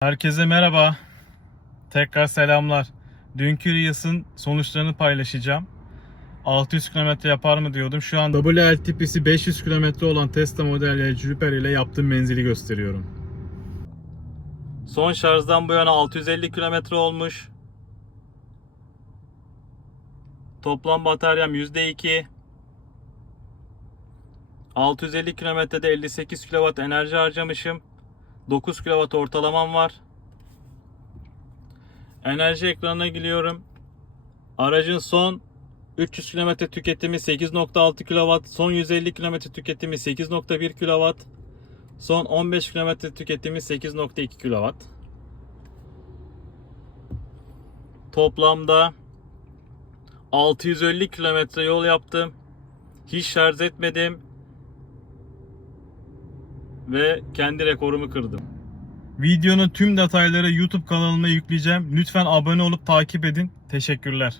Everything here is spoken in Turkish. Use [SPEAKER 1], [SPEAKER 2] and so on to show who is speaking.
[SPEAKER 1] Herkese merhaba. Tekrar selamlar. Dünkü Reels'ın sonuçlarını paylaşacağım. 600 km yapar mı diyordum. Şu an WLTP'si 500 km olan Tesla Model Y Jupiter ile yaptığım menzili gösteriyorum. Son şarjdan bu yana 650 km olmuş. Toplam bataryam %2. 650 kilometrede 58 kW enerji harcamışım. 9 kW ortalamam var. Enerji ekranına giriyorum. Aracın son 300 km tüketimi 8.6 kW, son 150 km tüketimi 8.1 kW, son 15 km tüketimi 8.2 kW. Toplamda 650 kilometre yol yaptım. Hiç şarj etmedim ve kendi rekorumu kırdım. Videonun tüm detayları YouTube kanalıma yükleyeceğim. Lütfen abone olup takip edin. Teşekkürler.